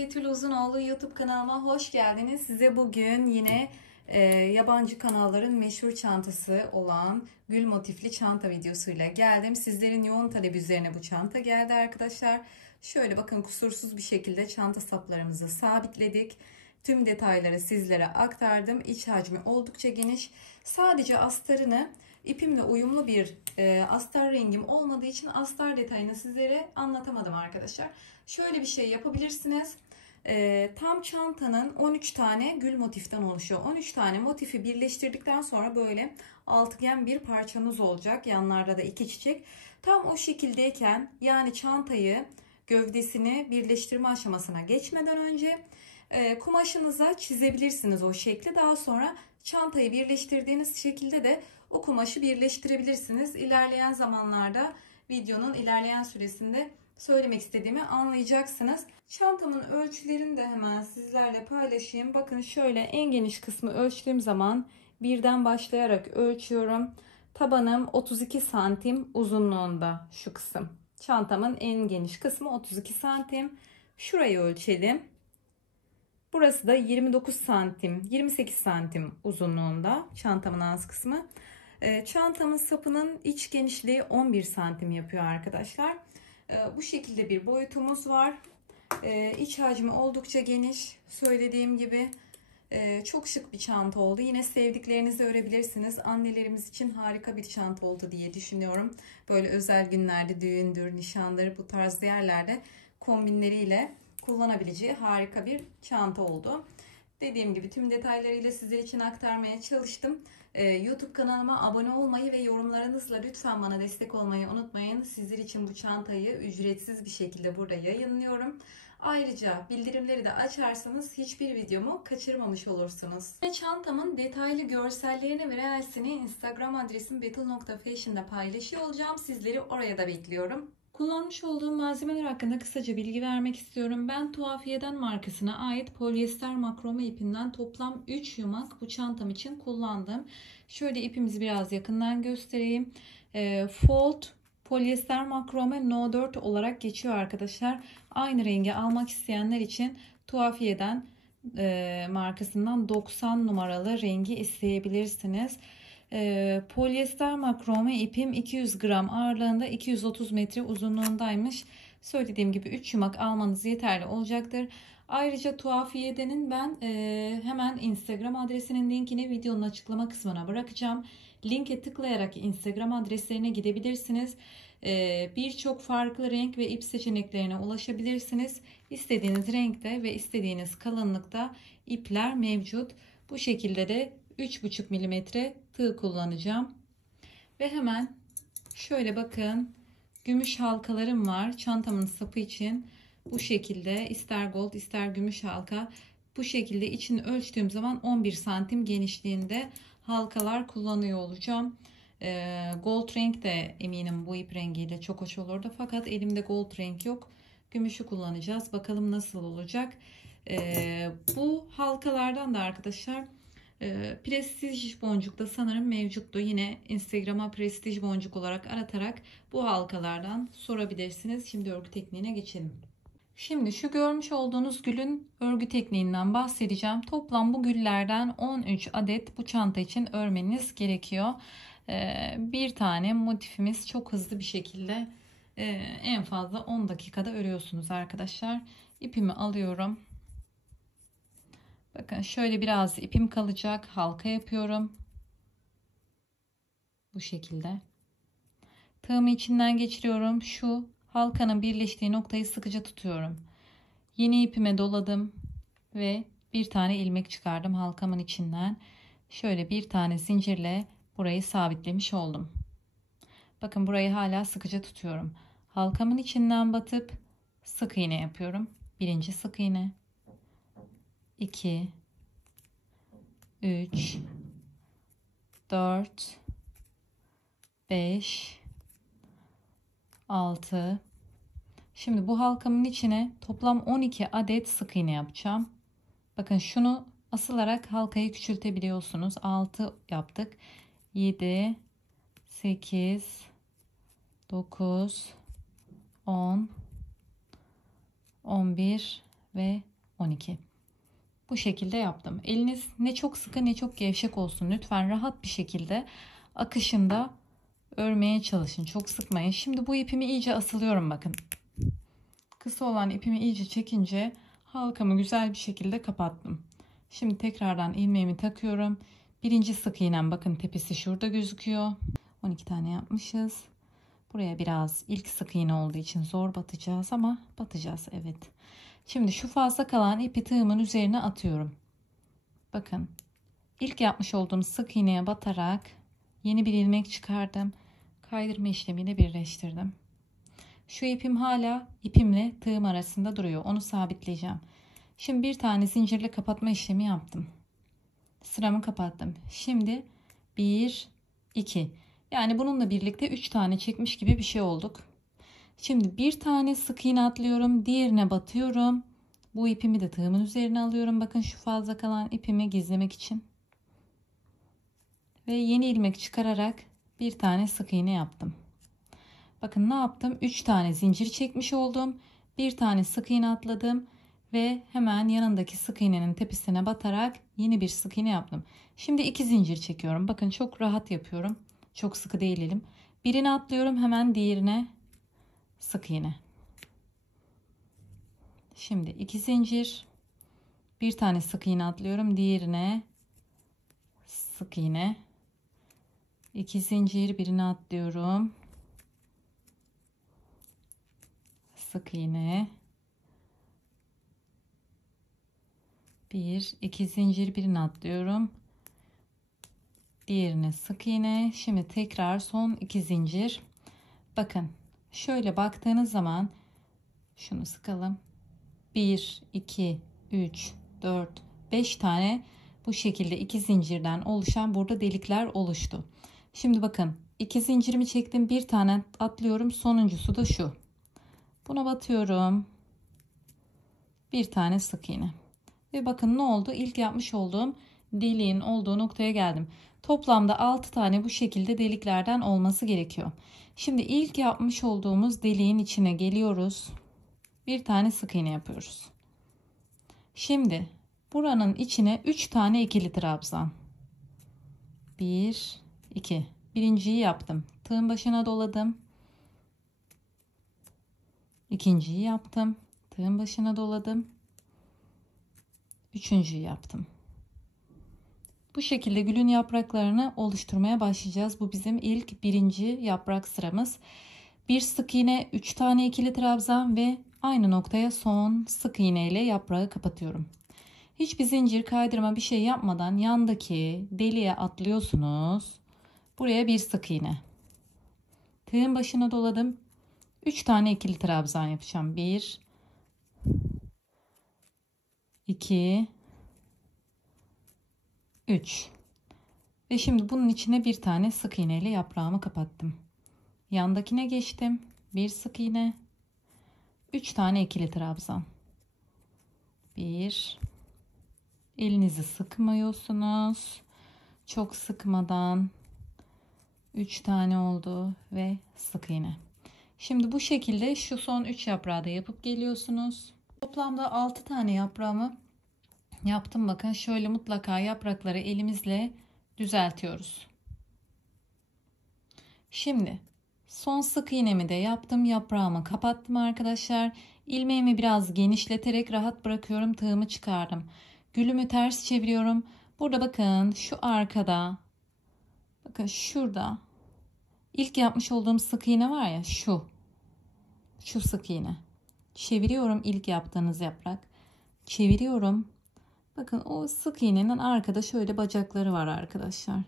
Betül Uzunoğlu YouTube kanalıma hoş geldiniz. Size bugün yine yabancı kanalların meşhur çantası olan gül motifli çanta videosuyla geldim. Sizlerin yoğun talebi üzerine bu çanta geldi arkadaşlar. Şöyle bakın, kusursuz bir şekilde çanta saplarımızı sabitledik. Tüm detayları sizlere aktardım. İç hacmi oldukça geniş. Sadece astarını ipimle uyumlu bir astar rengim olmadığı için astar detayını sizlere anlatamadım arkadaşlar. Şöyle bir şey yapabilirsiniz. Tam çantanın 13 tane gül motiften oluşuyor. 13 tane motifi birleştirdikten sonra böyle altıgen bir parçanız olacak. Yanlarda da 2 çiçek. Tam o şekildeyken, yani çantayı gövdesini birleştirme aşamasına geçmeden önce kumaşınıza çizebilirsiniz o şekli. Daha sonra çantayı birleştirdiğiniz şekilde de o kumaşı birleştirebilirsiniz. İlerleyen zamanlarda, videonun ilerleyen süresinde söylemek istediğimi anlayacaksınız. Çantamın ölçülerini de hemen sizlerle paylaşayım. Bakın, şöyle en geniş kısmı ölçtüğüm zaman birden başlayarak ölçüyorum. Tabanım 32 santim uzunluğunda şu kısım. Çantamın en geniş kısmı 32 santim. Şurayı ölçelim. Burası da 29 santim, 28 santim uzunluğunda çantamın ağız kısmı. Çantamın sapının iç genişliği 11 santim yapıyor arkadaşlar. Bu şekilde bir boyutumuz var. İç hacmi oldukça geniş. Söylediğim gibi çok şık bir çanta oldu. Yine sevdiklerinizi örebilirsiniz. Annelerimiz için harika bir çanta oldu diye düşünüyorum. Böyle özel günlerde, düğündür, nişandır, bu tarz yerlerde kombinleriyle kullanabileceği harika bir çanta oldu. Dediğim gibi tüm detaylarıyla sizler için aktarmaya çalıştım. YouTube kanalıma abone olmayı ve yorumlarınızla lütfen bana destek olmayı unutmayın. Sizler için bu çantayı ücretsiz bir şekilde burada yayınlıyorum. Ayrıca bildirimleri de açarsanız hiçbir videomu kaçırmamış olursunuz. Çantamın detaylı görsellerini ve reelsini Instagram adresim betul.fashion'da paylaşıyor olacağım. Sizleri oraya da bekliyorum. Kullanmış olduğum malzemeler hakkında kısaca bilgi vermek istiyorum. Ben Tuhafiyeden markasına ait polyester makrome ipinden toplam 3 yumak bu çantam için kullandım. Şöyle ipimizi biraz yakından göstereyim. Fold polyester makrome No 4 olarak geçiyor arkadaşlar. Aynı rengi almak isteyenler için Tuhafiyeden markasından 90 numaralı rengi isteyebilirsiniz. Polyester makrome ipim 200 gram ağırlığında, 230 metre uzunluğundaymış. Söylediğim gibi 3 yumak almanız yeterli olacaktır. Ayrıca Tuhafiye'denin ben hemen Instagram adresinin linkini videonun açıklama kısmına bırakacağım. Linke tıklayarak Instagram adreslerine gidebilirsiniz. Birçok farklı renk ve ip seçeneklerine ulaşabilirsiniz. İstediğiniz renkte ve istediğiniz kalınlıkta ipler mevcut. Bu şekilde de 3,5 milimetre tığ kullanacağım. Ve hemen şöyle bakın, gümüş halkalarım var çantamın sapı için. Bu şekilde ister gold ister gümüş halka, bu şekilde içini ölçtüğüm zaman 11 santim genişliğinde halkalar kullanıyor olacağım. Gold renk de eminim bu ip rengiyle çok hoş olurdu. Fakat elimde gold renk yok. Gümüşü kullanacağız. Bakalım nasıl olacak. Bu halkalardan da arkadaşlar prestij boncuk da sanırım mevcuttu. Yine Instagram'a prestij boncuk olarak aratarak bu halkalardan sorabilirsiniz. Şimdi örgü tekniğine geçelim. Şimdi şu görmüş olduğunuz gülün örgü tekniğinden bahsedeceğim. Toplam bu güllerden 13 adet bu çanta için örmeniz gerekiyor. Bir tane motifimiz çok hızlı bir şekilde en fazla 10 dakikada örüyorsunuz arkadaşlar. İpimi alıyorum. Bakın şöyle biraz ipim kalacak. Halka yapıyorum. Bu şekilde. Tığımı içinden geçiriyorum. Şu halkanın birleştiği noktayı sıkıca tutuyorum. Yeni ipime doladım ve bir tane ilmek çıkardım halkamın içinden. Şöyle bir tane zincirle burayı sabitlemiş oldum. Bakın burayı hala sıkıca tutuyorum. Halkamın içinden batıp sık iğne yapıyorum. Birinci sık iğne. 2 3 4 5 6. Şimdi bu halkamın içine toplam 12 adet sık iğne yapacağım. Bakın şunu asılarak halkayı küçültebiliyorsunuz. 6 yaptık. 7 8 9 10 11 ve 12. Bu şekilde yaptım. Eliniz ne çok sıkı ne çok gevşek olsun. Lütfen rahat bir şekilde akışında örmeye çalışın. Çok sıkmayın. Şimdi bu ipimi iyice asılıyorum bakın. Kısa olan ipimi iyice çekince halkamı güzel bir şekilde kapattım. Şimdi tekrardan ilmeğimi takıyorum. Birinci sık iğnem bakın tepesi şurada gözüküyor. 12 tane yapmışız. Buraya biraz ilk sık iğne olduğu için zor batacağız ama batacağız, evet. Şimdi şu fazla kalan ipi tığımın üzerine atıyorum. Bakın ilk yapmış olduğum sık iğneye batarak yeni bir ilmek çıkardım. Kaydırma işlemiyle birleştirdim. Şu ipim hala ipimle tığım arasında duruyor. Onu sabitleyeceğim. Şimdi bir tane zincirle kapatma işlemi yaptım. Sıramı kapattım. Şimdi 1, 2. Yani bununla birlikte 3 tane çekmiş gibi bir şey olduk. Şimdi bir tane sık iğne atlıyorum. Diğerine batıyorum. Bu ipimi de tığımın üzerine alıyorum. Bakın şu fazla kalan ipimi gizlemek için. Ve yeni ilmek çıkararak bir tane sık iğne yaptım. Bakın ne yaptım? 3 tane zincir çekmiş oldum. Bir tane sık iğne atladım. Ve hemen yanındaki sık iğnenin tepesine batarak yeni bir sık iğne yaptım. Şimdi 2 zincir çekiyorum. Bakın çok rahat yapıyorum. Çok sıkı değil elim. Birini atlıyorum, hemen diğerine sık iğne. Şimdi 2 zincir. Bir tane sık iğne atlıyorum. Diğerine sık iğne. 2 zincir, birini atlıyorum. Sık iğne. 1, 2 zincir, birini atlıyorum. Diğerine sık iğne. Şimdi tekrar son 2 zincir. Bakın şöyle baktığınız zaman şunu sıkalım. 1, 2, 3, 4, 5 tane bu şekilde 2 zincirden oluşan burada delikler oluştu. Şimdi bakın 2 zincirimi çektim, bir tane atlıyorum, sonuncusu da şu. Buna batıyorum. Bir tane sık iğne. Ve bakın ne oldu? İlk yapmış olduğum deliğin olduğu noktaya geldim. Toplamda 6 tane bu şekilde deliklerden olması gerekiyor. Şimdi ilk yapmış olduğumuz deliğin içine geliyoruz. Bir tane sık iğne yapıyoruz. Şimdi buranın içine 3 tane ikili trabzan. 1, 2. Birinciyi yaptım. Tığın başına doladım. İkinciyi yaptım. Tığın başına doladım. Üçüncüyü yaptım. Bu şekilde gülün yapraklarını oluşturmaya başlayacağız. Bu bizim ilk birinci yaprak sıramız. Bir sık iğne, 3 tane ikili trabzan ve aynı noktaya son sık iğne ile yaprağı kapatıyorum. Hiçbir zincir kaydırma bir şey yapmadan yandaki deliğe atlıyorsunuz. Buraya bir sık iğne. Tığın başına doladım. 3 tane ikili trabzan yapacağım. 1, 2, 3. Ve şimdi bunun içine bir tane sık iğne ile yaprağımı kapattım. Yandakine geçtim. Bir sık iğne. 3 tane ikili trabzan. 1. Elinizi sıkmıyorsunuz. Çok sıkmadan 3 tane oldu ve sık iğne. Şimdi bu şekilde şu son 3 yaprağı da yapıp geliyorsunuz. Toplamda 6 tane yaprağımı yaptım. Bakın şöyle mutlaka yaprakları elimizle düzeltiyoruz. Şimdi son sık iğnemi de yaptım. Yaprağımı kapattım arkadaşlar. İlmeğimi biraz genişleterek rahat bırakıyorum. Tığımı çıkardım. Gülümü ters çeviriyorum. Burada bakın şu arkada, bakın şurada ilk yapmış olduğum sık iğne var ya, şu sık iğne. Çeviriyorum, ilk yaptığınız yaprak. Çeviriyorum. Bakın o sık iğnenin arkada şöyle bacakları var arkadaşlar.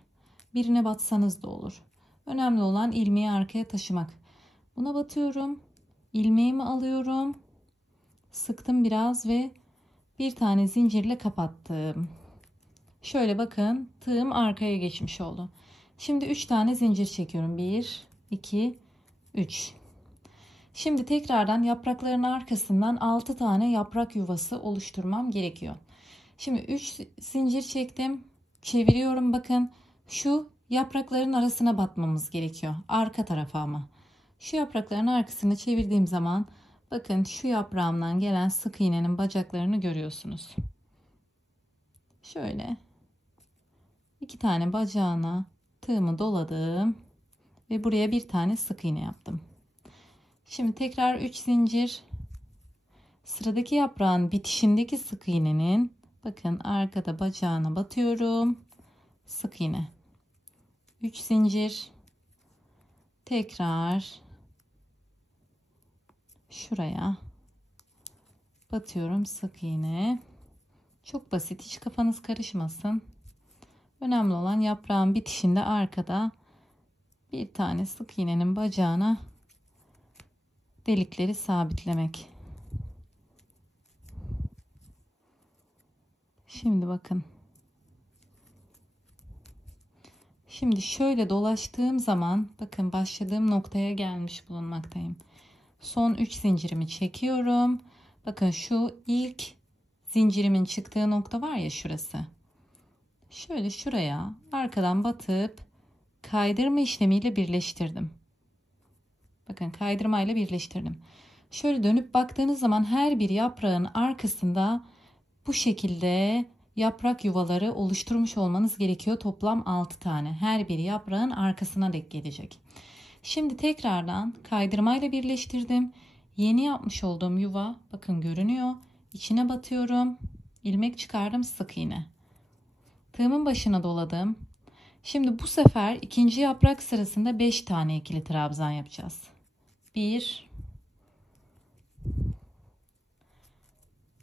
Birine batsanız da olur. Önemli olan ilmeği arkaya taşımak. Buna batıyorum. İlmeğimi alıyorum. Sıktım biraz ve bir tane zincirle kapattım. Şöyle bakın tığım arkaya geçmiş oldu. Şimdi 3 tane zincir çekiyorum. 1, 2, 3. Şimdi tekrardan yaprakların arkasından 6 tane yaprak yuvası oluşturmam gerekiyor. Şimdi 3 zincir çektim. Çeviriyorum, bakın. Şu yaprakların arasına batmamız gerekiyor. Arka tarafa ama. Şu yaprakların arkasını çevirdiğim zaman Bakın şu yaprağımdan gelen sık iğnenin bacaklarını görüyorsunuz. Şöyle 2 tane bacağına tığımı doladım ve buraya bir tane sık iğne yaptım. Şimdi tekrar 3 zincir, sıradaki yaprağın bitişindeki sık iğnenin bakın arkada bacağına batıyorum. Sık iğne. 3 zincir. Tekrar şuraya batıyorum, sık iğne. Çok basit, hiç kafanız karışmasın. Önemli olan yaprağın bitişinde arkada bir tane sık iğnenin bacağına delikleri sabitlemek. Şimdi bakın. Şimdi şöyle dolaştığım zaman bakın başladığım noktaya gelmiş bulunmaktayım. Son 3 zincirimi çekiyorum. Bakın şu ilk zincirimin çıktığı nokta var ya, şurası. Şöyle şuraya arkadan batıp kaydırma işlemiyle birleştirdim. Bakın kaydırmayla birleştirdim. Şöyle dönüp baktığınız zaman her bir yaprağın arkasında bu şekilde yaprak yuvaları oluşturmuş olmanız gerekiyor. Toplam 6 tane. Her bir yaprağın arkasına denk gelecek. Şimdi tekrardan kaydırmayla birleştirdim. Yeni yapmış olduğum yuva bakın görünüyor. İçine batıyorum. İlmek çıkardım, sık iğne. Tığımın başına doladım. Şimdi bu sefer ikinci yaprak sırasında 5 tane ikili trabzan yapacağız. 1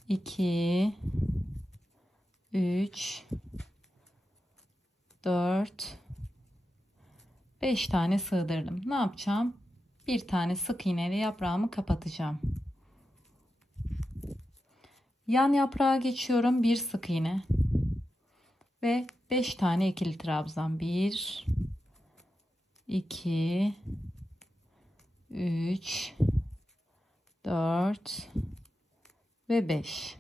2 3 4 5 tane sığdırdım. Ne yapacağım? Bir tane sık iğneyle yaprağımı kapatacağım. Yan yaprağa geçiyorum. Bir sık iğne ve 5 tane ikili trabzan. 1 2 3 4 ve 5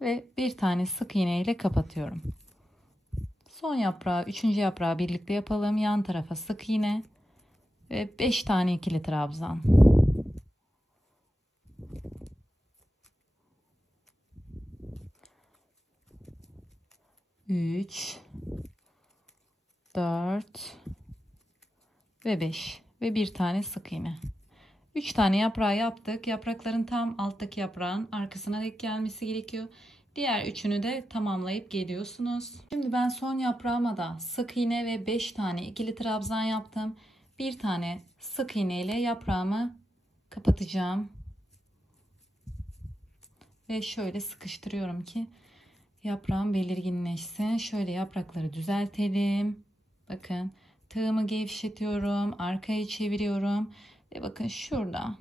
ve bir tane sık iğne ile kapatıyorum. Son yaprağı, üçüncü yaprağı birlikte yapalım. Yan tarafa sık iğne ve 5 tane ikili trabzan. 3 4 ve 5 ve bir tane sık iğne. 3 tane yaprağı yaptık. Yaprakların tam alttaki yaprağın arkasına denk gelmesi gerekiyor. Diğer üçünü de tamamlayıp geliyorsunuz. Şimdi ben son yaprağıma da sık iğne ve 5 tane ikili trabzan yaptım. Bir tane sık iğne ile yaprağımı kapatacağım. Ve şöyle sıkıştırıyorum ki yaprağım belirginleşsin. Şöyle yaprakları düzeltelim. Bakın tığımı gevşetiyorum. Arkaya çeviriyorum. Ve bakın şurada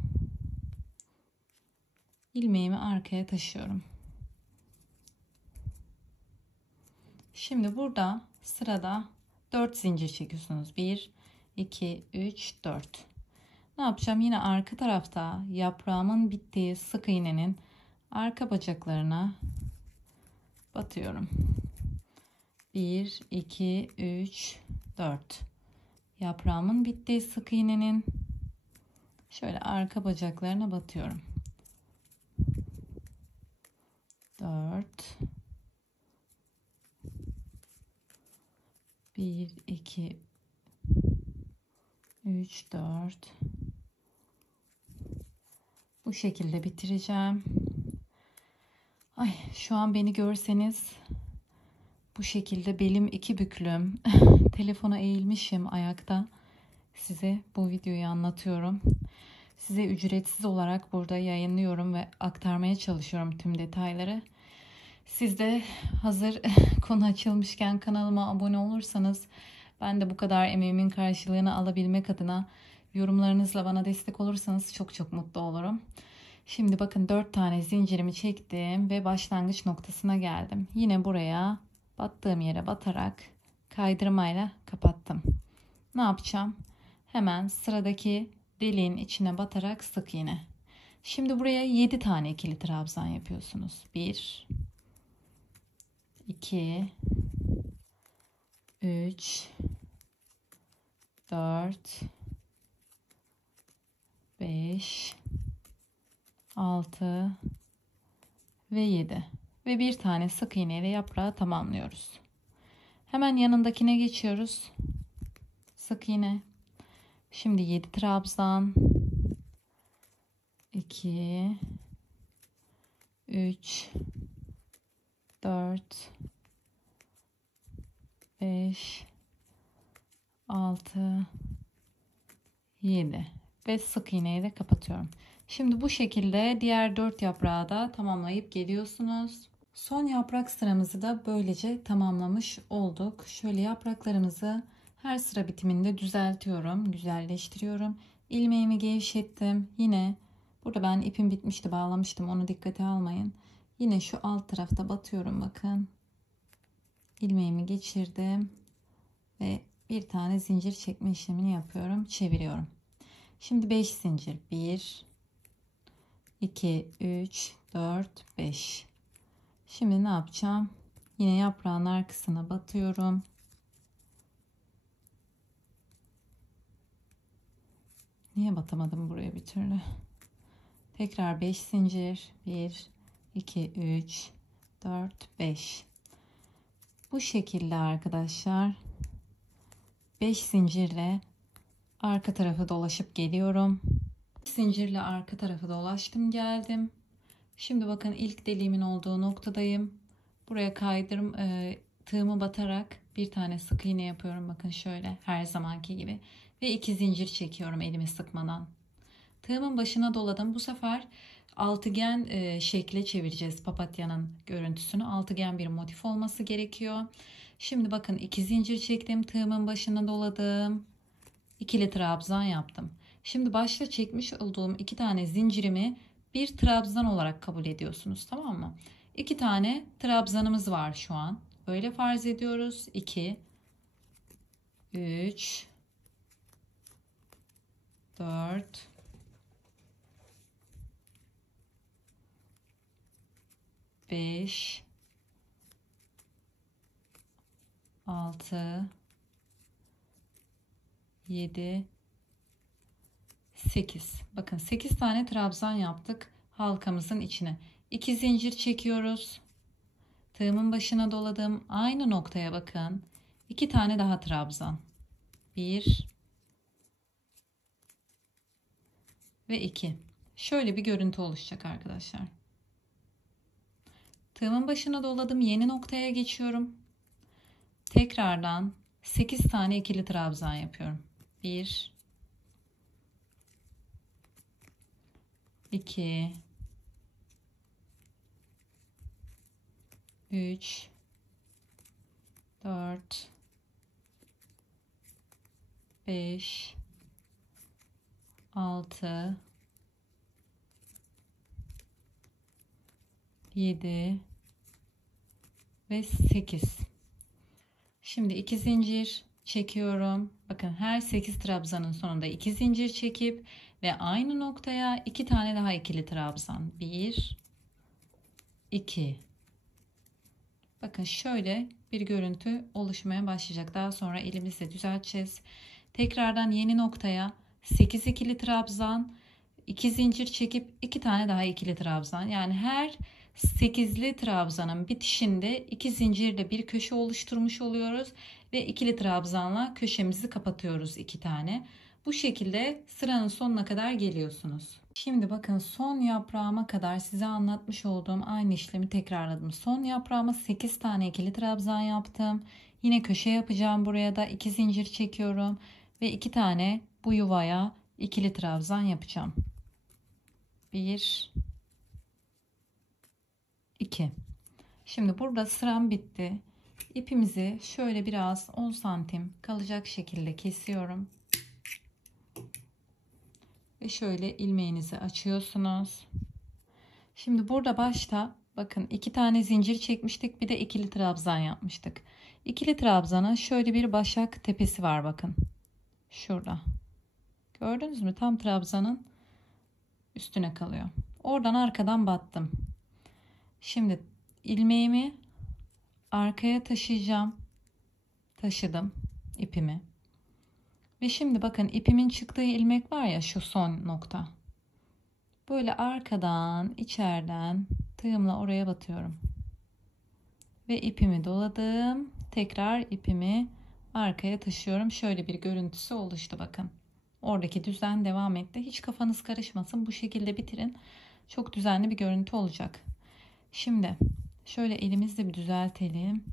ilmeğimi arkaya taşıyorum. Şimdi burada sırada 4 zincir çekiyorsunuz. 1 2 3 4. Ne yapacağım? Yine arka tarafta yaprağımın bittiği sık iğnenin arka bacaklarına batıyorum. 1 2 3 4. Yaprağımın bittiği sık iğnenin şöyle arka bacaklarına batıyorum. 4 1 2 3 4. Bu şekilde bitireceğim. Ay, şu an beni görseniz bu şekilde belim iki büklüm. Telefona eğilmişim ayakta. Size bu videoyu anlatıyorum. Size ücretsiz olarak burada yayınlıyorum ve aktarmaya çalışıyorum tüm detayları. Siz de hazır konu açılmışken kanalıma abone olursanız ben de bu kadar emeğimin karşılığını alabilmek adına yorumlarınızla bana destek olursanız çok çok mutlu olurum. Şimdi bakın 4 tane zincirimi çektim ve başlangıç noktasına geldim. Yine buraya battığım yere batarak kaydırmayla kapattım. Ne yapacağım? Hemen sıradaki deliğin içine batarak sık iğne. Şimdi buraya 7 tane ikili trabzan yapıyorsunuz. 1 2 3 4 5 6 ve 7 ve bir tane sık iğne ile yaprağı tamamlıyoruz. Hemen yanındakine geçiyoruz. Sık iğne. Şimdi 7 trabzan, 2 3 4 5 6 7 ve sık iğneyi de kapatıyorum. Şimdi bu şekilde diğer 4 yaprağı da tamamlayıp geliyorsunuz. Son yaprak sıramızı da böylece tamamlamış olduk. Şöyle yapraklarımızı her sıra bitiminde düzeltiyorum, güzelleştiriyorum. İlmeğimi gevşettim. Yine burada ben ipim bitmişti, bağlamıştım. Onu dikkate almayın. Yine şu alt tarafta batıyorum, bakın. İlmeğimi geçirdim ve bir tane zincir çekme işlemini yapıyorum. Çeviriyorum. Şimdi 5 zincir. 1 2 3 4 5. Şimdi ne yapacağım? Yine yaprağın arkasına batıyorum. Niye batamadım buraya bir türlü? Tekrar 5 zincir. 1 2 3 4 5. Bu şekilde arkadaşlar 5 zincirle arka tarafı dolaşıp geliyorum. Zincirle arka tarafı dolaştım, geldim. Şimdi bakın ilk deliğimin olduğu noktadayım. Buraya tığımı batarak bir tane sık iğne yapıyorum. Bakın şöyle her zamanki gibi. Ve 2 zincir çekiyorum elimi sıkmadan. Tığımın başına doladım. Bu sefer altıgen şekle çevireceğiz papatyanın görüntüsünü. Altıgen bir motif olması gerekiyor. Şimdi bakın 2 zincir çektim. Tığımın başına doladım. İkili trabzan yaptım. Şimdi başta çekmiş olduğum 2 tane zincirimi bir trabzan olarak kabul ediyorsunuz, tamam mı? 2 tane trabzanımız var şu an. Öyle farz ediyoruz. 2 3 4 5 6 7 8. Bakın 8 tane trabzan yaptık halkamızın içine. 2 zincir çekiyoruz. Tığımın başına doladım. Aynı noktaya bakın. 2 tane daha trabzan. 1 ve 2. Şöyle bir görüntü oluşacak arkadaşlar. Tığımın başına doladım. Yeni noktaya geçiyorum. Tekrardan 8 tane ikili trabzan yapıyorum. 1 2 3 4 5 6 7 ve 8. Şimdi 2 zincir çekiyorum. Bakın her 8 trabzanın sonunda 2 zincir çekip ve aynı noktaya 2 tane daha ikili trabzan. 1 2. Bakın şöyle bir görüntü oluşmaya başlayacak. Daha sonra elimizle düzelteceğiz. Tekrardan yeni noktaya 8 ikili trabzan, 2 zincir çekip 2 tane daha ikili trabzan. Yani her 8'li trabzanın bitişinde 2 zincirle bir köşe oluşturmuş oluyoruz ve ikili trabzanla köşemizi kapatıyoruz 2 tane. Bu şekilde sıranın sonuna kadar geliyorsunuz. Şimdi bakın son yaprağıma kadar size anlatmış olduğum aynı işlemi tekrarladım. Son yaprağıma 8 tane ikili trabzan yaptım. Yine köşe yapacağım, buraya da 2 zincir çekiyorum ve 2 tane bu yuvaya ikili trabzan yapacağım. 1 2. Şimdi burada sıram bitti. İpimizi şöyle biraz 10 santim kalacak şekilde kesiyorum. Ve şöyle ilmeğinizi açıyorsunuz. Şimdi burada başta bakın 2 tane zincir çekmiştik. Bir de ikili trabzan yapmıştık. İkili trabzanın şöyle bir başak tepesi var bakın. Şurada. Gördünüz mü? Tam trabzanın üstüne kalıyor. Oradan arkadan battım. Şimdi ilmeğimi arkaya taşıyacağım. Taşıdım ipimi. Ve şimdi bakın ipimin çıktığı ilmek var ya, şu son nokta. Böyle arkadan, içeriden tığımla oraya batıyorum. Ve ipimi doladım. Tekrar ipimi arkaya taşıyorum. Şöyle bir görüntüsü oluştu bakın. Oradaki düzen devam etti. Hiç kafanız karışmasın. Bu şekilde bitirin. Çok düzenli bir görüntü olacak. Şimdi şöyle elimizle bir düzeltelim.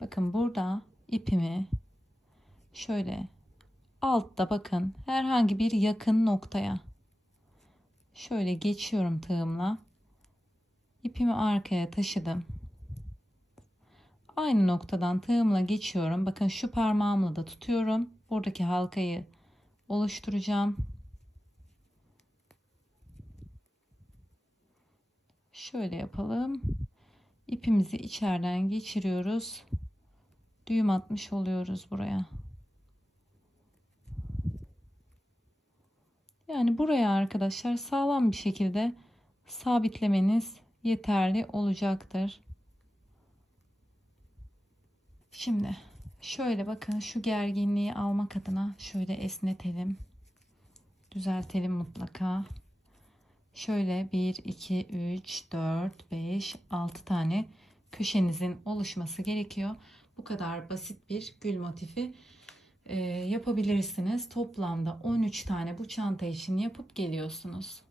Bakın burada ipimi şöyle altta bakın herhangi bir yakın noktaya şöyle geçiyorum tığımla. İpimi arkaya taşıdım. Aynı noktadan tığımla geçiyorum. Bakın şu parmağımla da tutuyorum. Buradaki halkayı oluşturacağım. Şöyle yapalım. İpimizi içeriden geçiriyoruz. Düğüm atmış oluyoruz buraya. Yani buraya arkadaşlar sağlam bir şekilde sabitlemeniz yeterli olacaktır. Şimdi şöyle bakın şu gerginliği almak adına şöyle esnetelim. Düzeltelim mutlaka. Şöyle 1, 2, 3, 4, 5, 6 tane köşenizin oluşması gerekiyor. Bu kadar basit bir gül motifi yapabilirsiniz. Toplamda 13 tane bu çanta için yapıp geliyorsunuz.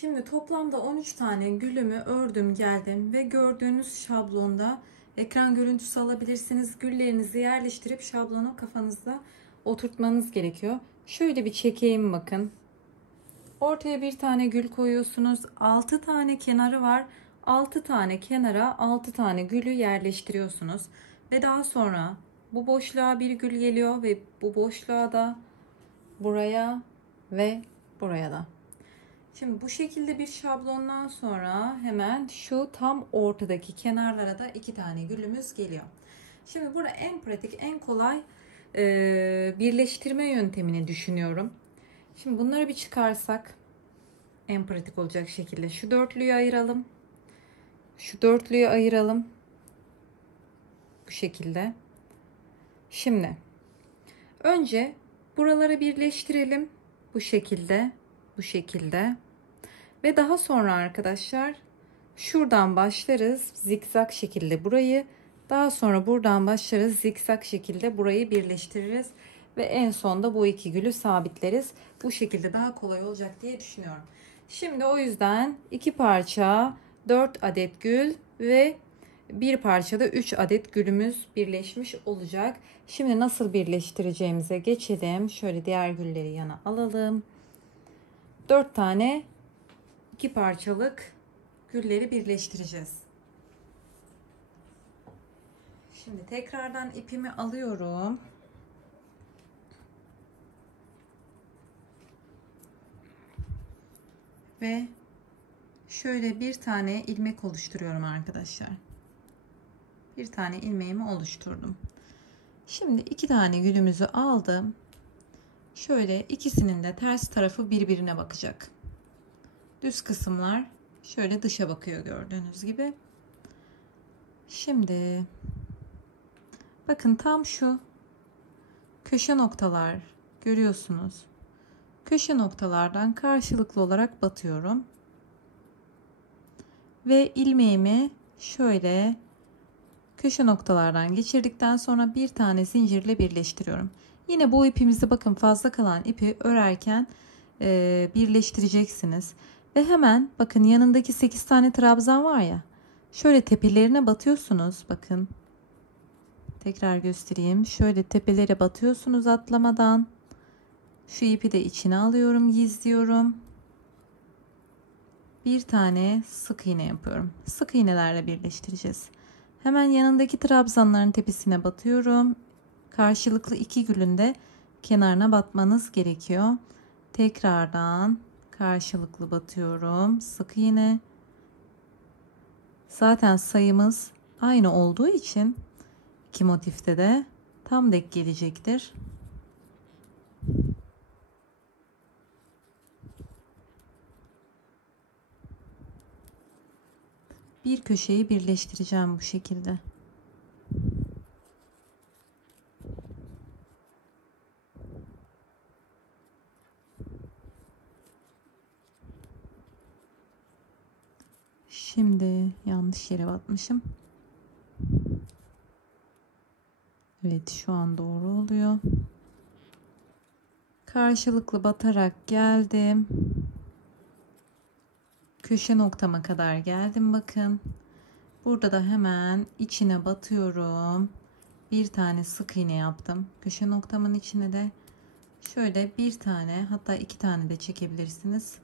Şimdi toplamda 13 tane gülümü ördüm geldim ve gördüğünüz şablonda ekran görüntüsü alabilirsiniz. Güllerinizi yerleştirip şablonu kafanızda oturtmanız gerekiyor. Şöyle bir çekeyim bakın. Ortaya bir tane gül koyuyorsunuz. 6 tane kenarı var. 6 tane kenara 6 tane gülü yerleştiriyorsunuz. Ve daha sonra bu boşluğa bir gül geliyor ve bu boşluğa da buraya ve buraya da. Şimdi bu şekilde bir şablondan sonra hemen şu tam ortadaki kenarlara da 2 tane gülümüz geliyor. Şimdi burada en pratik, en kolay birleştirme yöntemini düşünüyorum. Şimdi bunları bir çıkarsak en pratik olacak şekilde şu dörtlüyü ayıralım. Şu dörtlüyü ayıralım. Bu şekilde. Şimdi önce buraları birleştirelim. Bu şekilde. Bu şekilde. Ve daha sonra arkadaşlar şuradan başlarız. Zikzak şekilde burayı. Daha sonra buradan başlarız. Zikzak şekilde burayı birleştiririz. Ve en sonda bu iki gülü sabitleriz. Bu şekilde daha kolay olacak diye düşünüyorum. Şimdi o yüzden 2 parça 4 adet gül ve bir parçada 3 adet gülümüz birleşmiş olacak. Şimdi nasıl birleştireceğimize geçelim. Şöyle diğer gülleri yana alalım. 4 tane 2 parçalık gülleri birleştireceğiz. Şimdi tekrardan ipimi alıyorum. Ve şöyle bir tane ilmek oluşturuyorum arkadaşlar. Bir tane ilmeğimi oluşturdum. Şimdi 2 tane gülümüzü aldım. Şöyle ikisinin de ters tarafı birbirine bakacak. Düz kısımlar şöyle dışa bakıyor gördüğünüz gibi. Şimdi bakın tam şu köşe noktalar görüyorsunuz. Köşe noktalardan karşılıklı olarak batıyorum. Ve ilmeğimi şöyle köşe noktalardan geçirdikten sonra bir tane zincirle birleştiriyorum. Yine bu ipimizi bakın fazla kalan ipi örerken birleştireceksiniz. Ve hemen bakın yanındaki 8 tane trabzan var ya. Şöyle tepelerine batıyorsunuz bakın. Tekrar göstereyim. Şöyle tepelere batıyorsunuz atlamadan. Şu ipi de içine alıyorum, gizliyorum. Bir tane sık iğne yapıyorum. Sık iğnelerle birleştireceğiz. Hemen yanındaki trabzanların tepesine batıyorum. Karşılıklı 2 gülün de kenarına batmanız gerekiyor. Tekrardan karşılıklı batıyorum. Sık iğne. Zaten sayımız aynı olduğu için iki motifte de tam denk gelecektir. Bir köşeyi birleştireceğim bu şekilde. Şimdi yanlış yere batmışım. Evet, şu an doğru oluyor. Karşılıklı batarak geldim. Köşe noktama kadar geldim bakın. Burada da hemen içine batıyorum. Bir tane sık iğne yaptım. Köşe noktamın içine de şöyle bir tane, hatta iki tane de çekebilirsiniz.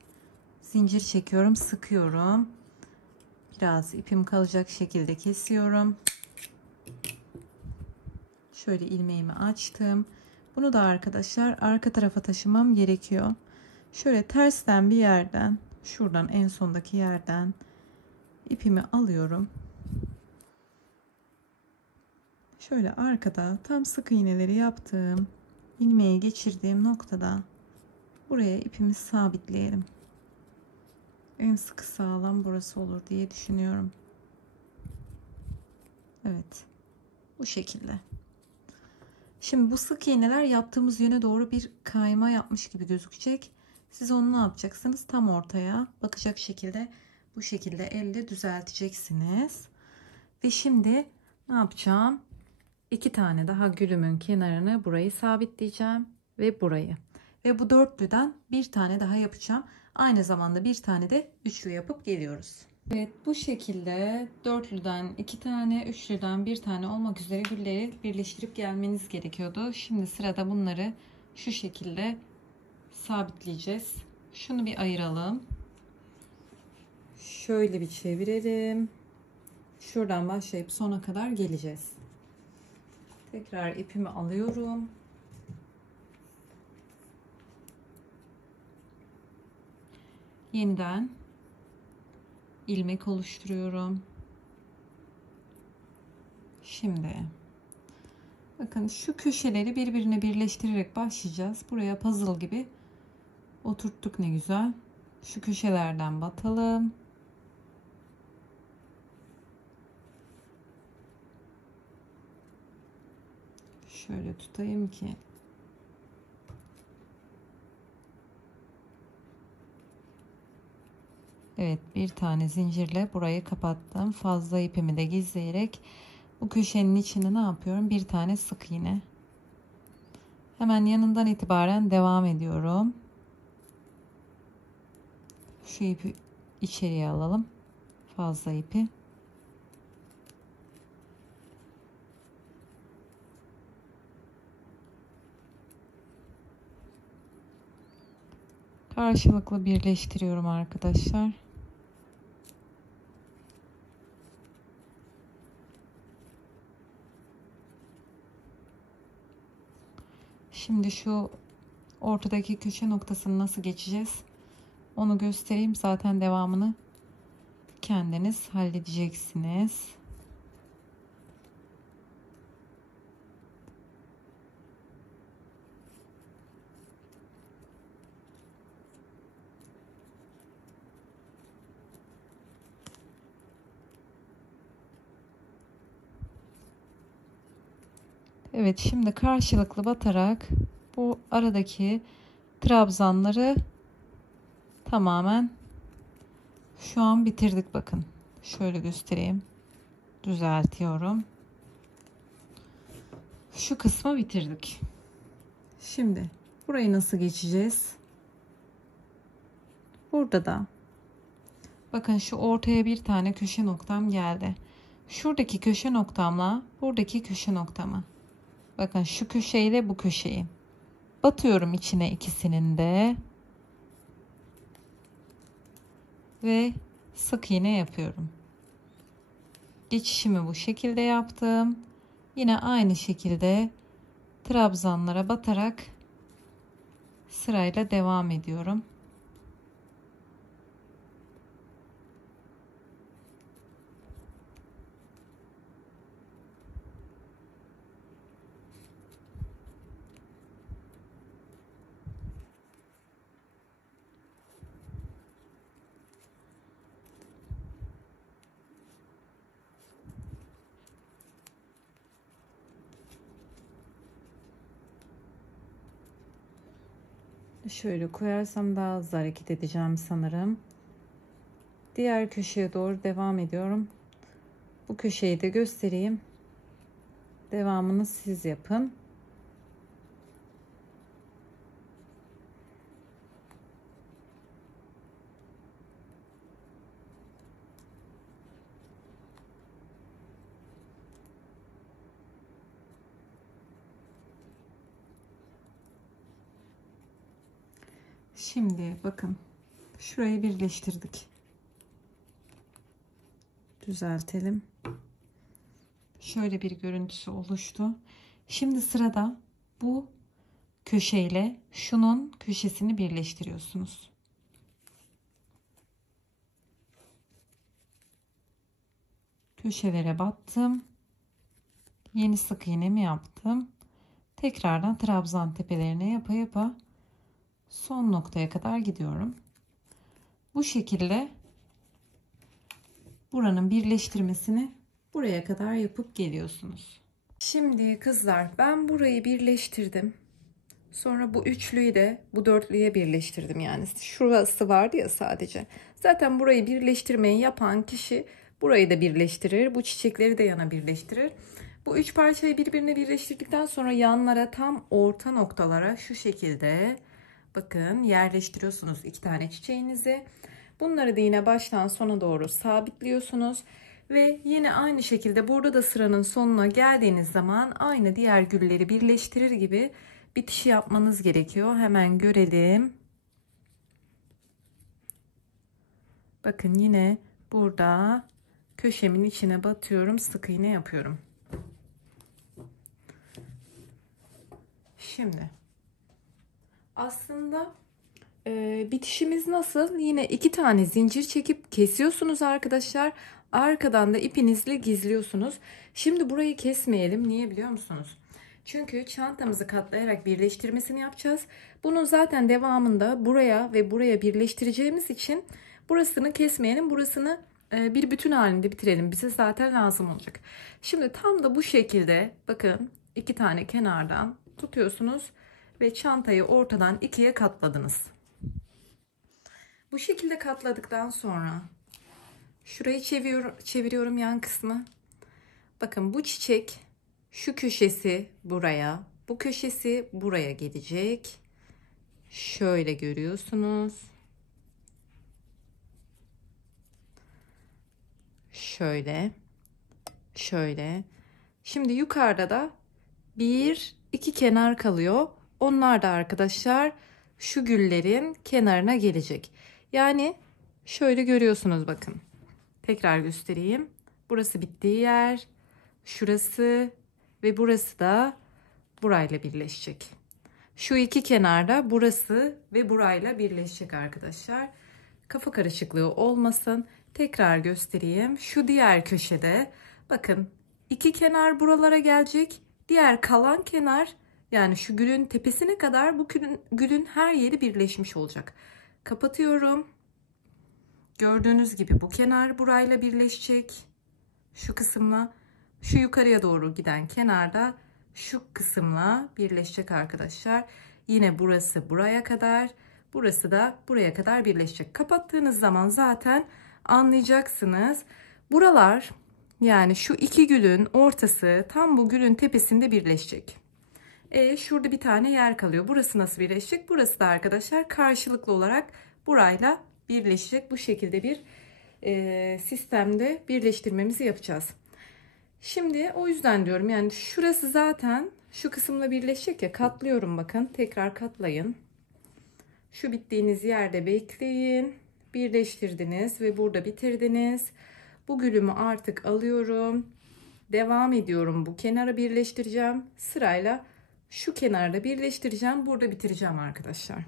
Zincir çekiyorum, sıkıyorum. Biraz ipim kalacak şekilde kesiyorum. Şöyle ilmeğimi açtım. Bunu da arkadaşlar arka tarafa taşımam gerekiyor. Şöyle tersten bir yerden, şuradan en sondaki yerden ipimi alıyorum. Şöyle arkada tam sık iğneleri yaptığım, ilmeği geçirdiğim noktada buraya ipimi sabitleyelim. En sıkı sağlam burası olur diye düşünüyorum. Evet, bu şekilde. Şimdi bu sık iğneler yaptığımız yöne doğru bir kayma yapmış gibi gözükecek. Siz onu ne yapacaksınız? Tam ortaya bakacak şekilde, bu şekilde elle düzelteceksiniz. Ve şimdi ne yapacağım? İki tane daha gülümün kenarını, burayı sabitleyeceğim ve burayı. Ve bu dörtlüden bir tane daha yapacağım. Aynı zamanda bir tane de üçlü yapıp geliyoruz. Evet, bu şekilde dörtlüden iki tane, üçlüden bir tane olmak üzere gülleri birleştirip gelmeniz gerekiyordu. Şimdi sırada bunları şu şekilde sabitleyeceğiz. Şunu bir ayıralım. Şöyle bir çevirelim. Şuradan başlayıp sona kadar geleceğiz. Tekrar ipimi alıyorum. Yeniden ilmek oluşturuyorum. Şimdi bakın şu köşeleri birbirine birleştirerek başlayacağız. Buraya puzzle gibi oturttuk, ne güzel. Şu köşelerden batalım. Şöyle tutayım ki evet, bir tane zincirle burayı kapattım. Fazla ipimi de gizleyerek bu köşenin içine ne yapıyorum? Bir tane sık iğne. Hemen yanından itibaren devam ediyorum. Şu ipi içeriye alalım. Fazla ipi. Karşılıklı birleştiriyorum arkadaşlar. Şimdi şu ortadaki köşe noktasını nasıl geçeceğiz? Onu göstereyim. Zaten devamını kendiniz halledeceksiniz. Evet, şimdi karşılıklı batarak bu aradaki trabzanları tamamen şu an bitirdik bakın. Şöyle göstereyim. Düzeltiyorum. Şu kısmı bitirdik. Şimdi burayı nasıl geçeceğiz? Burada da bakın şu ortaya bir tane köşe noktam geldi. Şuradaki köşe noktamla buradaki köşe noktamı. Bakın şu köşeyle bu köşeyi batıyorum içine, ikisinin de ve sık iğne yapıyorum. Geçişimi bu şekilde yaptım. Yine aynı şekilde trabzanlara batarak sırayla devam ediyorum. Şöyle koyarsam daha hızlı hareket edeceğim sanırım. Diğer köşeye doğru devam ediyorum. Bu köşeyi de göstereyim. Devamını siz yapın. Şimdi bakın, şurayı birleştirdik. Düzeltelim. Şöyle bir görüntüsü oluştu. Şimdi sırada bu köşeyle şunun köşesini birleştiriyorsunuz. Köşelere battım. Yeni sık iğnemi yaptım. Tekrardan trabzan tepelerine yapa yapa son noktaya kadar gidiyorum. Bu şekilde buranın birleştirmesini buraya kadar yapıp geliyorsunuz. Şimdi kızlar, ben burayı birleştirdim. Sonra bu üçlüyü de bu dörtlüye birleştirdim. Yani şurası vardı ya sadece. Zaten burayı birleştirmeyi yapan kişi burayı da birleştirir. Bu çiçekleri de yana birleştirir. Bu üç parçayı birbirine birleştirdikten sonra yanlara, tam orta noktalara şu şekilde bakın yerleştiriyorsunuz iki tane çiçeğinizi. Bunları da yine baştan sona doğru sabitliyorsunuz. Ve yine aynı şekilde burada da sıranın sonuna geldiğiniz zaman aynı diğer gülleri birleştirir gibi bitişi yapmanız gerekiyor. Hemen görelim. Bakın yine burada köşemin içine batıyorum, sık iğne yapıyorum. Şimdi aslında bitişimiz nasıl? Yine iki tane zincir çekip kesiyorsunuz arkadaşlar. Arkadan da ipinizle gizliyorsunuz. Şimdi burayı kesmeyelim. Niye biliyor musunuz? Çünkü çantamızı katlayarak birleştirmesini yapacağız. Bunun zaten devamında buraya ve buraya birleştireceğimiz için burasını kesmeyelim. Burasını bir bütün halinde bitirelim. Bize zaten lazım olacak. Şimdi tam da bu şekilde bakın, iki tane kenardan tutuyorsunuz ve çantayı ortadan ikiye katladınız. Bu şekilde katladıktan sonra şurayı çeviriyorum yan kısmı. Bakın bu çiçek şu köşesi buraya, bu köşesi buraya gelecek. Şöyle görüyorsunuz. Şöyle. Şöyle. Şimdi yukarıda da bir iki kenar kalıyor. Onlar da arkadaşlar şu güllerin kenarına gelecek. Yani şöyle görüyorsunuz bakın. Tekrar göstereyim. Burası bittiği yer. Şurası ve burası da burayla birleşecek. Şu iki kenarda burası ve burayla birleşecek arkadaşlar. Kafa karışıklığı olmasın. Tekrar göstereyim. Şu diğer köşede bakın, iki kenar buralara gelecek. Diğer kalan kenar, yani şu gülün tepesine kadar bu gülün her yeri birleşmiş olacak. Kapatıyorum. Gördüğünüz gibi bu kenar burayla birleşecek. Şu kısımla şu yukarıya doğru giden kenarda şu kısımla birleşecek arkadaşlar. Yine burası buraya kadar, burası da buraya kadar birleşecek. Kapattığınız zaman zaten anlayacaksınız. Buralar, yani şu iki gülün ortası tam bu gülün tepesinde birleşecek. Şurada bir tane yer kalıyor. Burası nasıl birleşecek? Burası da arkadaşlar karşılıklı olarak burayla birleşecek. Bu şekilde bir sistemde birleştirmemizi yapacağız. Şimdi o yüzden diyorum, yani şurası zaten şu kısımla birleşecek ya, katlıyorum bakın, tekrar katlayın. Şu bittiğiniz yerde bekleyin. Birleştirdiniz ve burada bitirdiniz. Bu gülümü artık alıyorum. Devam ediyorum. Bu kenara birleştireceğim. Sırayla şu kenarda birleştireceğim. Burada bitireceğim arkadaşlar.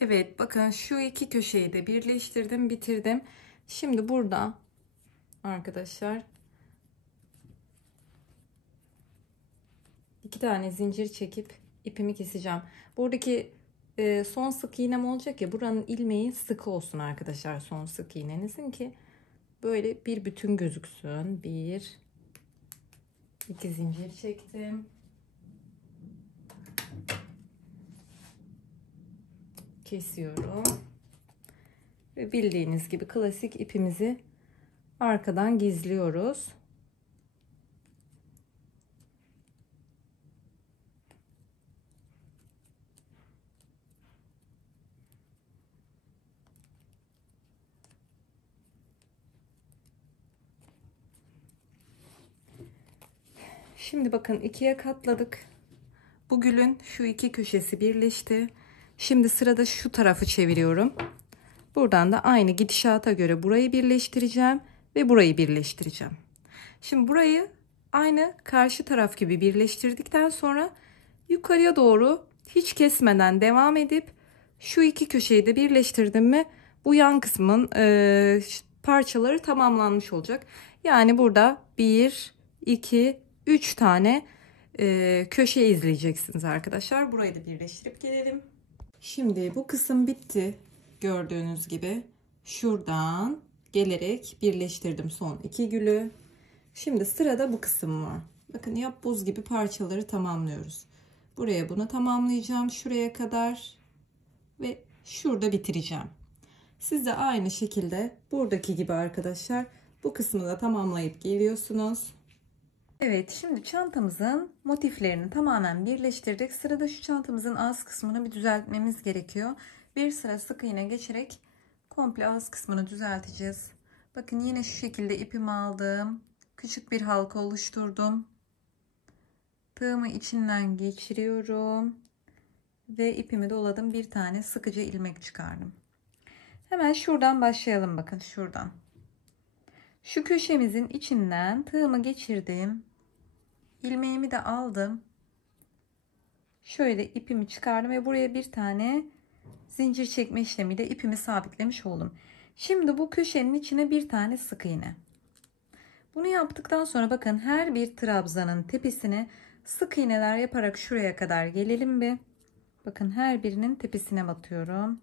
Evet, bakın şu iki köşeyi de birleştirdim, bitirdim. Şimdi burada arkadaşlar 2 tane zincir çekip ipimi keseceğim. Buradaki son sık iğnem olacak ya, buranın ilmeği sıkı olsun arkadaşlar, son sık iğnenizin, ki böyle bir bütün gözüksün. Bir, iki zincir çektim. Kesiyorum. Ve bildiğiniz gibi klasik ipimizi arkadan gizliyoruz. Şimdi bakın ikiye katladık. Bu gülün şu iki köşesi birleşti. Şimdi sırada şu tarafı çeviriyorum. Buradan da aynı gidişata göre burayı birleştireceğim ve burayı birleştireceğim. Şimdi burayı aynı karşı taraf gibi birleştirdikten sonra yukarıya doğru hiç kesmeden devam edip şu iki köşeyi de birleştirdim mi bu yan kısmın parçaları tamamlanmış olacak. Yani burada 1, 2, 3 tane köşe izleyeceksiniz arkadaşlar. Burayı da birleştirip gelelim. Şimdi bu kısım bitti. Gördüğünüz gibi şuradan gelerek birleştirdim son iki gülü. Şimdi sırada bu kısım var. Bakın yapboz gibi parçaları tamamlıyoruz. Buraya bunu tamamlayacağım şuraya kadar ve şurada bitireceğim. Siz de aynı şekilde buradaki gibi arkadaşlar bu kısmı da tamamlayıp geliyorsunuz. Evet, şimdi çantamızın motiflerini tamamen birleştirdik. Sırada şu çantamızın ağız kısmını bir düzeltmemiz gerekiyor. Bir sıra sık iğne geçerek komple ağız kısmını düzelteceğiz. Bakın yine şu şekilde ipimi aldım. Küçük bir halka oluşturdum. Tığımı içinden geçiriyorum. Ve ipimi doladım. Bir tane sıkıcı ilmek çıkardım. Hemen şuradan başlayalım, bakın şuradan. Şu köşemizin içinden tığımı geçirdim. İlmeğimi de aldım. Şöyle ipimi çıkardım ve buraya bir tane zincir çekme işlemiyle ipimi sabitlemiş oldum. Şimdi bu köşenin içine bir tane sık iğne. Bunu yaptıktan sonra bakın her bir trabzanın tepesine sık iğneler yaparak şuraya kadar gelelim bir. Bakın her birinin tepesine batıyorum.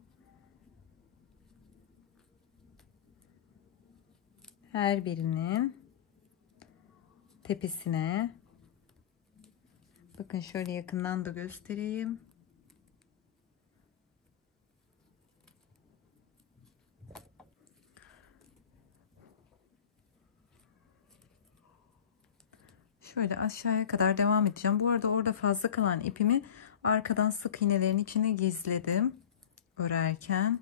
Her birinin tepesine. Bakın şöyle yakından da göstereyim. Şöyle aşağıya kadar devam edeceğim. Bu arada orada fazla kalan ipimi arkadan sık iğnelerin içine gizledim örerken.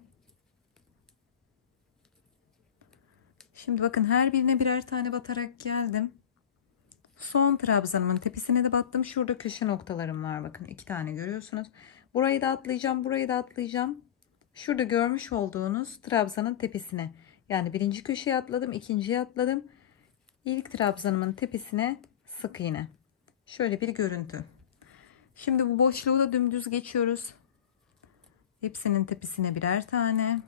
Şimdi bakın her birine birer tane batarak geldim. Son trabzanımın tepesine de battım. Şurada köşe noktalarım var. Bakın 2 tane görüyorsunuz. Burayı da atlayacağım. Burayı da atlayacağım. Şurada görmüş olduğunuz trabzanın tepesine. Yani birinci köşeye atladım. İkinciye atladım. İlk trabzanımın tepesine sık iğne. Şöyle bir görüntü. Şimdi bu boşluğu da dümdüz geçiyoruz. Hepsinin tepesine birer tane.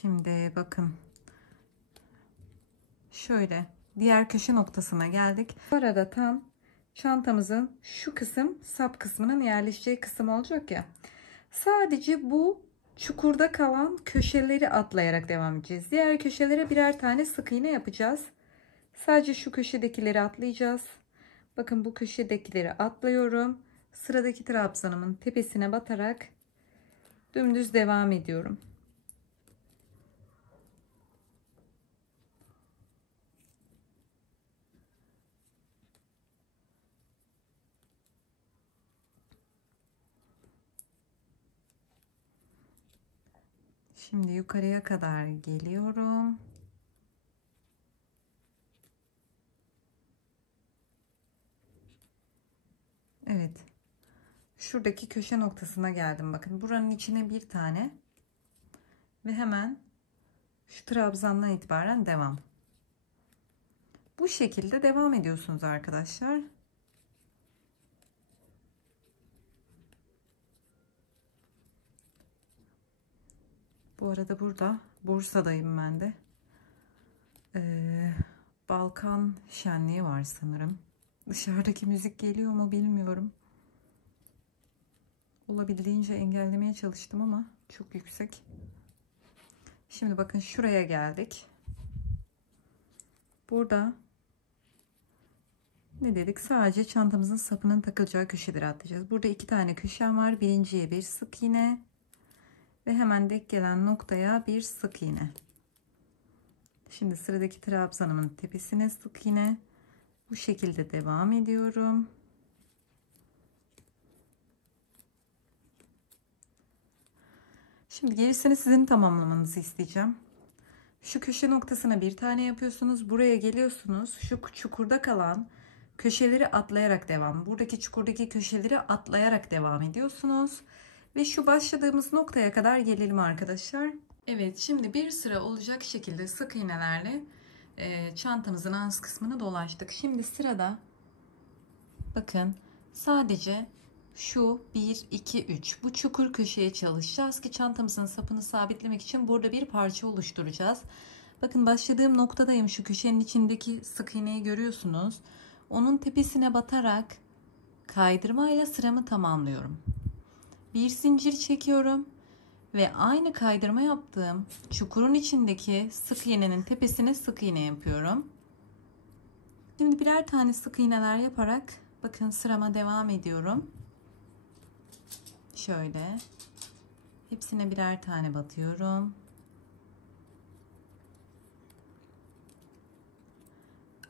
Şimdi bakın. Şöyle diğer köşe noktasına geldik. Bu arada tam çantamızın şu kısım sap kısmının yerleşeceği kısım olacak ya. Sadece bu çukurda kalan köşeleri atlayarak devam edeceğiz. Diğer köşelere birer tane sık iğne yapacağız. Sadece şu köşedekileri atlayacağız. Bakın bu köşedekileri atlıyorum. Sıradaki trabzanımın tepesine batarak dümdüz devam ediyorum. Şimdi yukarıya kadar geliyorum. Evet. şuradaki köşe noktasına geldim. Bakın buranın içine bir tane ve hemen şu trabzandan itibaren devam. Bu şekilde devam ediyorsunuz arkadaşlar. Bu arada burada Bursa'dayım ben de. Balkan şenliği var sanırım. Dışarıdaki müzik geliyor mu bilmiyorum. Olabildiğince engellemeye çalıştım ama çok yüksek. Şimdi bakın şuraya geldik. Burada ne dedik? Sadece çantamızın sapının takılacağı köşeleri atlayacağız. Burada 2 tane köşem var. Birinciye bir sık iğne ve hemen denk gelen noktaya bir sık iğne. Şimdi sıradaki trabzanımın tepesine sık iğne. Bu şekilde devam ediyorum. Şimdi gerisini sizin tamamlamanızı isteyeceğim. Şu köşe noktasına bir tane yapıyorsunuz. Buraya geliyorsunuz. Şu çukurda kalan köşeleri atlayarak devam. Buradaki çukurdaki köşeleri atlayarak devam ediyorsunuz. Ve şu başladığımız noktaya kadar gelelim arkadaşlar. Evet, şimdi bir sıra olacak şekilde sık iğnelerle çantamızın ağız kısmını dolaştık. Şimdi sırada bakın sadece şu 1 2 3 bu çukur köşeye çalışacağız ki çantamızın sapını sabitlemek için burada bir parça oluşturacağız. Bakın başladığım noktadayım. Şu köşenin içindeki sık iğneyi görüyorsunuz. Onun tepesine batarak kaydırmayla sıramı tamamlıyorum. Bir zincir çekiyorum ve aynı kaydırma yaptığım çukurun içindeki sık iğnenin tepesine sık iğne yapıyorum. Şimdi birer tane sık iğneler yaparak bakın sırama devam ediyorum. Şöyle hepsine birer tane batıyorum.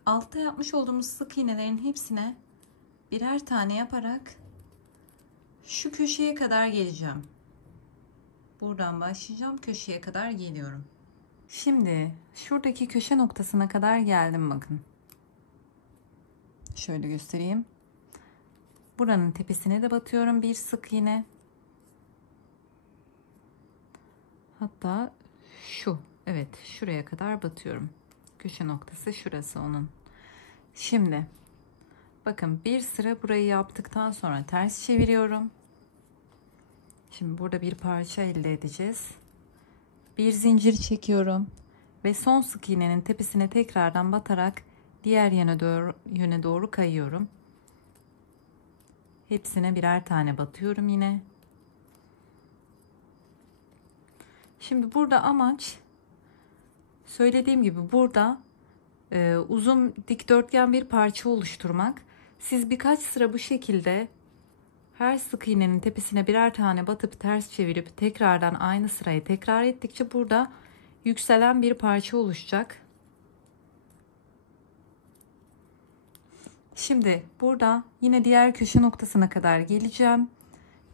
Altta yapmış olduğumuz sık iğnelerin hepsine birer tane yaparak şu köşeye kadar geleceğim. Buradan başlayacağım, köşeye kadar geliyorum. Şimdi şuradaki köşe noktasına kadar geldim bakın. Şöyle göstereyim. Buranın tepesine de batıyorum bir sık iğne. Hatta şu, evet, şuraya kadar batıyorum. Köşe noktası şurası onun. Şimdi bakın bir sıra burayı yaptıktan sonra ters çeviriyorum. Şimdi burada bir parça elde edeceğiz. Bir zincir çekiyorum ve son sık iğnenin tepesine tekrardan batarak diğer yöne doğru kayıyorum. Hepsine birer tane batıyorum yine. Şimdi burada amaç, söylediğim gibi, burada uzun dikdörtgen bir parça oluşturmak. Siz birkaç sıra bu şekilde her sık iğnenin tepesine birer tane batıp ters çevirip tekrardan aynı sırayı tekrar ettikçe burada yükselen bir parça oluşacak. Şimdi burada yine diğer köşe noktasına kadar geleceğim.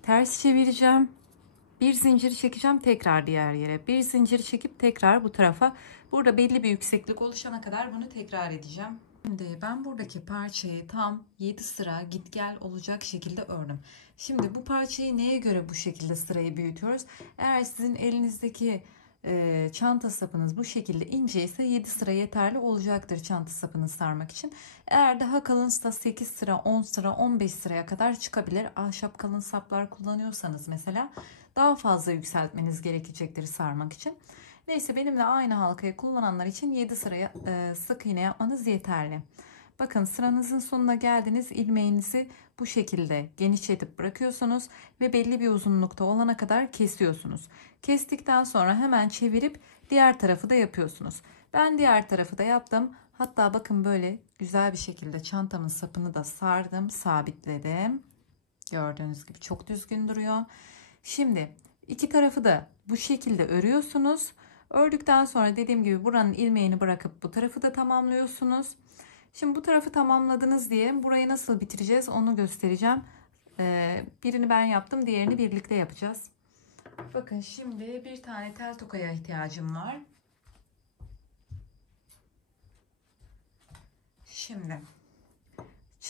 Ters çevireceğim. Bir zincir çekeceğim, tekrar diğer yere. Bir zincir çekip tekrar bu tarafa. Burada belli bir yükseklik oluşana kadar bunu tekrar edeceğim. Şimdi ben buradaki parçayı tam 7 sıra git gel olacak şekilde ördüm. Şimdi bu parçayı neye göre bu şekilde sırayı büyütüyoruz? Eğer sizin elinizdeki çanta sapınız bu şekilde ince ise 7 sıra yeterli olacaktır çanta sapını sarmak için. Eğer daha kalınsa 8 sıra, 10 sıra, 15 sıraya kadar çıkabilir. Ahşap kalın saplar kullanıyorsanız mesela daha fazla yükseltmeniz gerekecektir sarmak için. Neyse, benimle aynı halkayı kullananlar için 7 sıraya sık iğne yapmanız yeterli. Bakın sıranızın sonuna geldiniz. İlmeğinizi bu şekilde genişletip bırakıyorsunuz ve belli bir uzunlukta olana kadar kesiyorsunuz. Kestikten sonra hemen çevirip diğer tarafı da yapıyorsunuz. Ben diğer tarafı da yaptım. Hatta bakın böyle güzel bir şekilde çantamın sapını da sardım, sabitledim. Gördüğünüz gibi çok düzgün duruyor. Şimdi iki tarafı da bu şekilde örüyorsunuz. Ördükten sonra dediğim gibi buranın ilmeğini bırakıp bu tarafı da tamamlıyorsunuz. Şimdi bu tarafı tamamladınız diye burayı nasıl bitireceğiz onu göstereceğim. Birini ben yaptım, diğerini birlikte yapacağız. Bakın şimdi bir tane tel tokaya ihtiyacım var. Şimdi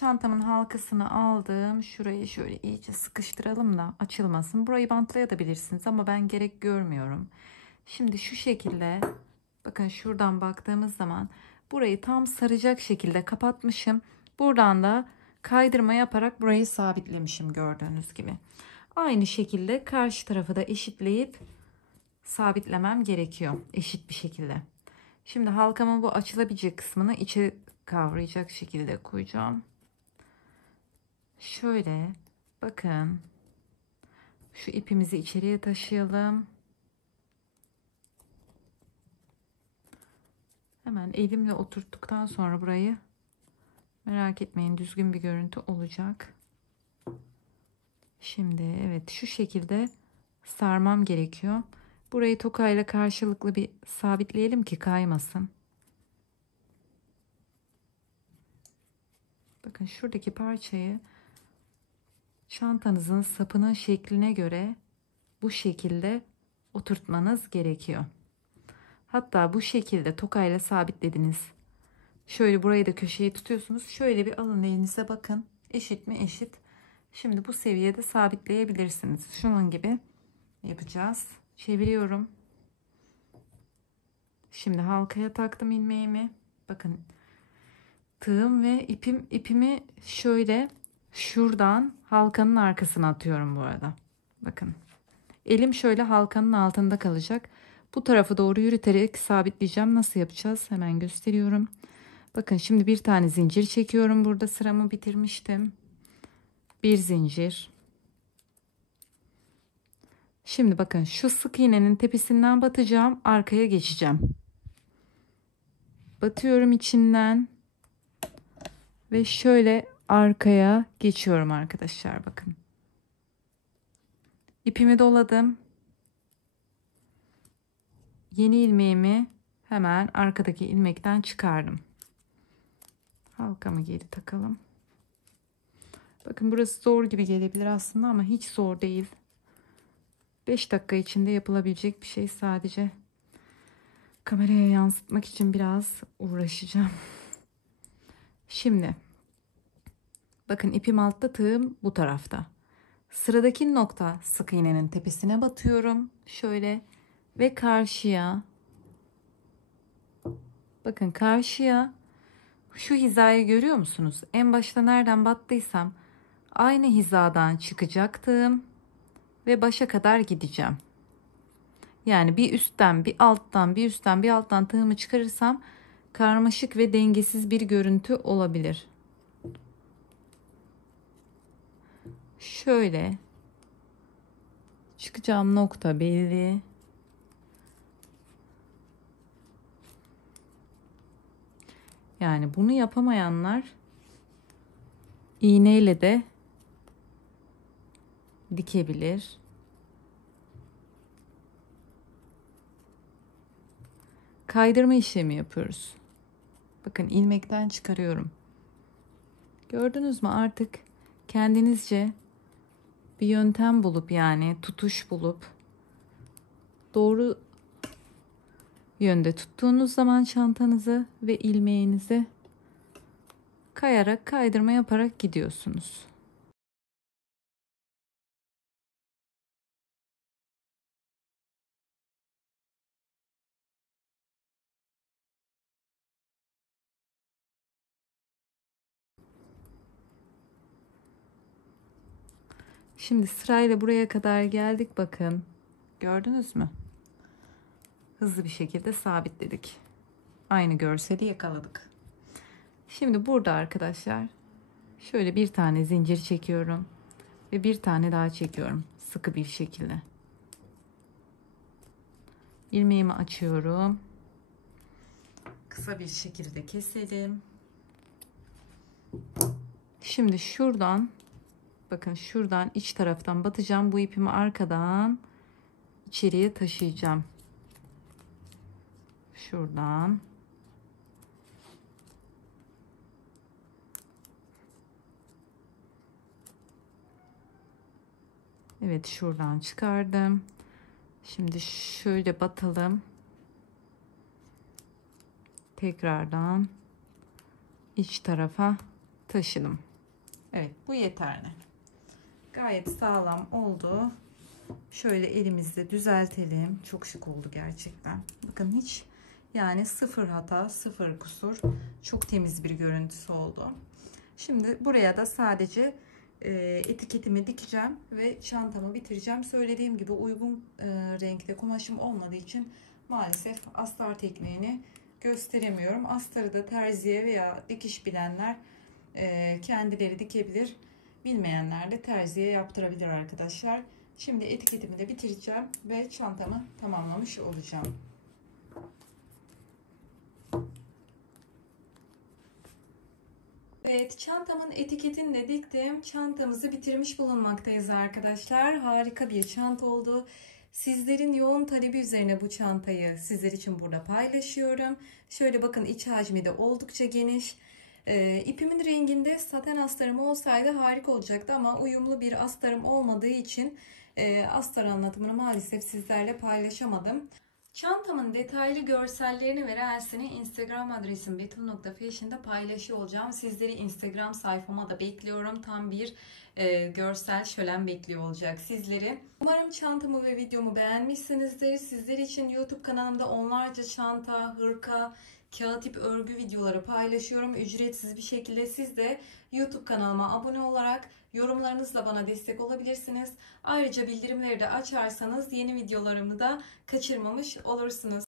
Çantamın halkasını aldım. Şurayı şöyle iyice sıkıştıralım da açılmasın. Burayı bantlayabilirsiniz ama ben gerek görmüyorum. Şimdi şu şekilde, bakın şuradan baktığımız zaman burayı tam saracak şekilde kapatmışım. Buradan da kaydırma yaparak burayı sabitlemişim gördüğünüz gibi. Aynı şekilde karşı tarafı da eşitleyip sabitlemem gerekiyor eşit bir şekilde. Şimdi halkamın bu açılabilecek kısmını içe kavrayacak şekilde koyacağım. Şöyle bakın, şu ipimizi içeriye taşıyalım. Hemen elimle oturttuktan sonra burayı, merak etmeyin, düzgün bir görüntü olacak. Şimdi evet, şu şekilde sarmam gerekiyor. Burayı tokayla karşılıklı bir sabitleyelim ki kaymasın. Bakın şuradaki parçayı çantanızın sapının şekline göre bu şekilde oturtmanız gerekiyor. Hatta bu şekilde tokayla sabitlediniz. Şöyle burayı da köşeyi tutuyorsunuz. Şöyle bir alın elinize, bakın. Eşit mi? Eşit. Şimdi bu seviyede sabitleyebilirsiniz. Şunun gibi yapacağız. Çeviriyorum. Şimdi halkaya taktım ilmeğimi. Bakın tığım ve ipimi şöyle şuradan halkanın arkasına atıyorum bu arada. Bakın. Elim şöyle halkanın altında kalacak. Bu tarafa doğru yürüterek sabitleyeceğim. Nasıl yapacağız? Hemen gösteriyorum. Bakın şimdi bir tane zincir çekiyorum. Burada sıramı bitirmiştim. Bir zincir. Şimdi bakın şu sık iğnenin tepesinden batacağım. Arkaya geçeceğim. Batıyorum içinden. Ve şöyle arkaya geçiyorum arkadaşlar, bakın. İpimi doladım. Yeni ilmeğimi hemen arkadaki ilmekten çıkardım. Halkamı geri takalım. Bakın burası zor gibi gelebilir aslında ama hiç zor değil. 5 dakika içinde yapılabilecek bir şey, sadece kameraya yansıtmak için biraz uğraşacağım. Şimdi bakın, ipim altta, tığım bu tarafta. Sıradaki nokta sık iğnenin tepesine batıyorum. Şöyle ve karşıya. Bakın karşıya, şu hizayı görüyor musunuz? En başta nereden battıysam aynı hizadan çıkacaktım ve başa kadar gideceğim. Yani bir üstten bir alttan, bir üstten bir alttan tığımı çıkarırsam karmaşık ve dengesiz bir görüntü olabilir. Şöyle çıkacağım nokta belli. Yani bunu yapamayanlar iğneyle de dikebilir. Kaydırma işlemi yapıyoruz. Bakın ilmekten çıkarıyorum. Gördünüz mü? Artık kendinizce bir yöntem bulup, yani tutuş bulup doğru yönde tuttuğunuz zaman çantanızı ve ilmeğinizi kayarak, kaydırma yaparak gidiyorsunuz. Şimdi sırayla buraya kadar geldik, bakın. Gördünüz mü? Hızlı bir şekilde sabitledik. Aynı görseli yakaladık. Şimdi burada arkadaşlar şöyle bir tane zincir çekiyorum ve bir tane daha çekiyorum sıkı bir şekilde. İlmeğimi açıyorum. Kısa bir şekilde keselim. Şimdi şuradan, bakın şuradan iç taraftan batacağım. Bu ipimi arkadan içeriye taşıyacağım. Şuradan. Evet, şuradan çıkardım. Şimdi şöyle batalım. Tekrardan iç tarafa taşıdım. Evet, bu yeterli. Gayet sağlam oldu. Şöyle elimizde düzeltelim. Çok şık oldu gerçekten. Bakın hiç yani sıfır hata, sıfır kusur. Çok temiz bir görüntüsü oldu. Şimdi buraya da sadece etiketimi dikeceğim ve çantamı bitireceğim. Söylediğim gibi uygun renkte kumaşım olmadığı için maalesef astar tekniğini gösteremiyorum. Astarı da terziye veya dikiş bilenler kendileri dikebilir. Bilmeyenler de terziye yaptırabilir arkadaşlar. Şimdi etiketimi de bitireceğim ve çantamı tamamlamış olacağım. Evet, çantamın etiketini de diktim. Çantamızı bitirmiş bulunmaktayız arkadaşlar. Harika bir çanta oldu. Sizlerin yoğun talebi üzerine bu çantayı sizler için burada paylaşıyorum. Şöyle bakın, iç hacmi de oldukça geniş. İpimin renginde saten astarım olsaydı harika olacaktı ama uyumlu bir astarım olmadığı için astar anlatımını maalesef sizlerle paylaşamadım. Çantamın detaylı görsellerini ve reelsini Instagram adresim betül.fashion'da paylaşıyor olacağım. Sizleri Instagram sayfama da bekliyorum. Tam bir görsel şölen bekliyor olacak sizleri. Umarım çantamı ve videomu beğenmişsinizdir. Sizler için YouTube kanalımda onlarca çanta, hırka, kağıt ip örgü videoları paylaşıyorum. Ücretsiz bir şekilde siz de YouTube kanalıma abone olarak yorumlarınızla bana destek olabilirsiniz. Ayrıca bildirimleri de açarsanız yeni videolarımı da kaçırmamış olursunuz.